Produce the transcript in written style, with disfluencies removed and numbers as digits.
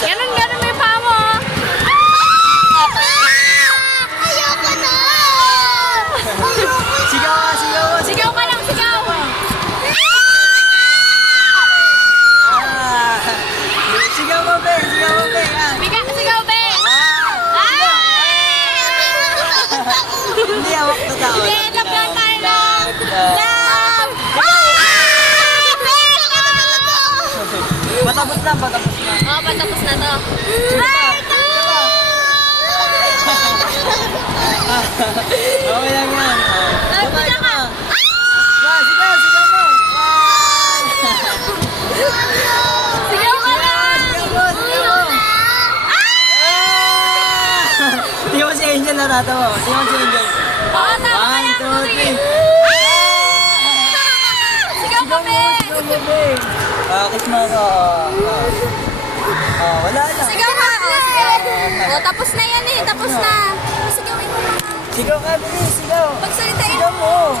Ganun, ganun may paa mo. Ayoko na! Sigaw ka, sigaw ka. Sigaw ka lang, sigaw. Ah. Sigaw mo, be. Sigaw mo, be. Ah. Biga, sigaw, be. Hindi, hawak na tao. Hindi, love lang tayo lang. Love! Patapos na, patapos na. Oo, patapos na to. Okay lang yan. Love mo na ka. One, sigaw, sigaw mo. One. Sigaw ka lang. Sigaw mo, sigaw mo. Tingnan mo si Angel natatawa. Tingnan mo si Angel. Oo, tama ka One, yan. two, Sige. three. Sigaw ka, be. Sigaw mo, be. Kiss mo ako. Wala na. Sigaw ka. O, sigaw. O, tapos na yan eh. Tapos na. Sigawin mo na. Sigaw ka, bilis. Sigaw. Pagsalitain Sigaw mo.